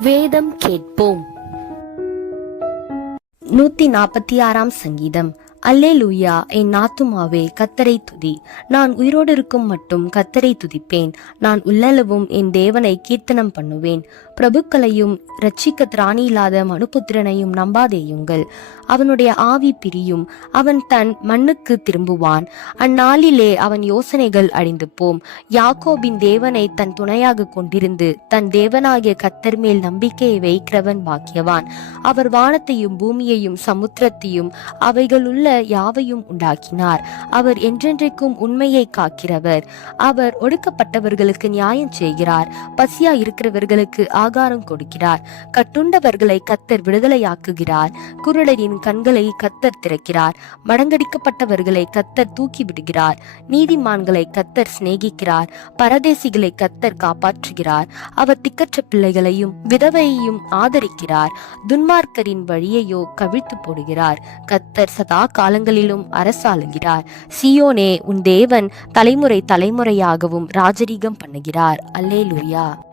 வேதம் கேட்போம். 146 சங்கீதம். அல்லேலூயா, என் ஆத்துமாவே கர்த்தரை துதி. நான் உயிரோடு இருக்கும் மட்டும் கர்த்தரை துதிப்பேன். நான் உள்ளளவும் என் தேவனை கீர்த்தனம் பண்ணுவேன். பிரபுக்களையும் இரட்சிக்க திராணி இல்லாத மனுபுத்திரனையும் நம்பாதேயுங்கள். அவனுடைய ஆவி பிரியும், அவன் தன் மண்ணுக்கு திரும்புவான். அந்நாளிலே அவன் யோசனைகள் அழிந்து போம். யாக்கோபின் தேவனை தன் துணையாக கொண்டிருந்து தன் தேவனாகிய கர்த்தர் மேல் நம்பிக்கையை வைக்கிறவன் பாக்கியவான். அவர் வானத்தையும் பூமியையும் சமுத்திரத்தையும் அவைகளுள்ள யாவையும் உண்டாக்கினார். அவர் என்றென்றைக்கும் உண்மையை காக்கிறவர். அவர் ஒடுக்கப்பட்டவர்களுக்கு நியாயம் செய்கிறார். பசியா இருக்கிறவர்களுக்கு ஆகாரம் கொடுக்கிறார். கட்டுண்டவர்களை கர்த்தர் விடுதலையாக்குகிறார். குருடரின் கண்களை கர்த்தர் திறக்கிறார். மடங்கடிக்கப்பட்டவர்களை கர்த்தர் தூக்கி விடுகிறார். நீதிமான்களை கர்த்தர் சிநேகிக்கிறார். பரதேசிகளை கர்த்தர் காப்பாற்றுகிறார். அவர் திக்கற்ற பிள்ளைகளையும் விதவையையும் ஆதரிக்கிறார். துன்மார்க்கரின் வழியையோ கவிழ்த்து போடுகிறார். கர்த்தர் சதா காலங்களிலும் அரசாளுகிறார். சீயோனே, உன் தேவன் தலைமுறை தலைமுறையாகவும் ராஜரீகம் பண்ணுகிறார். அல்லேலூயா.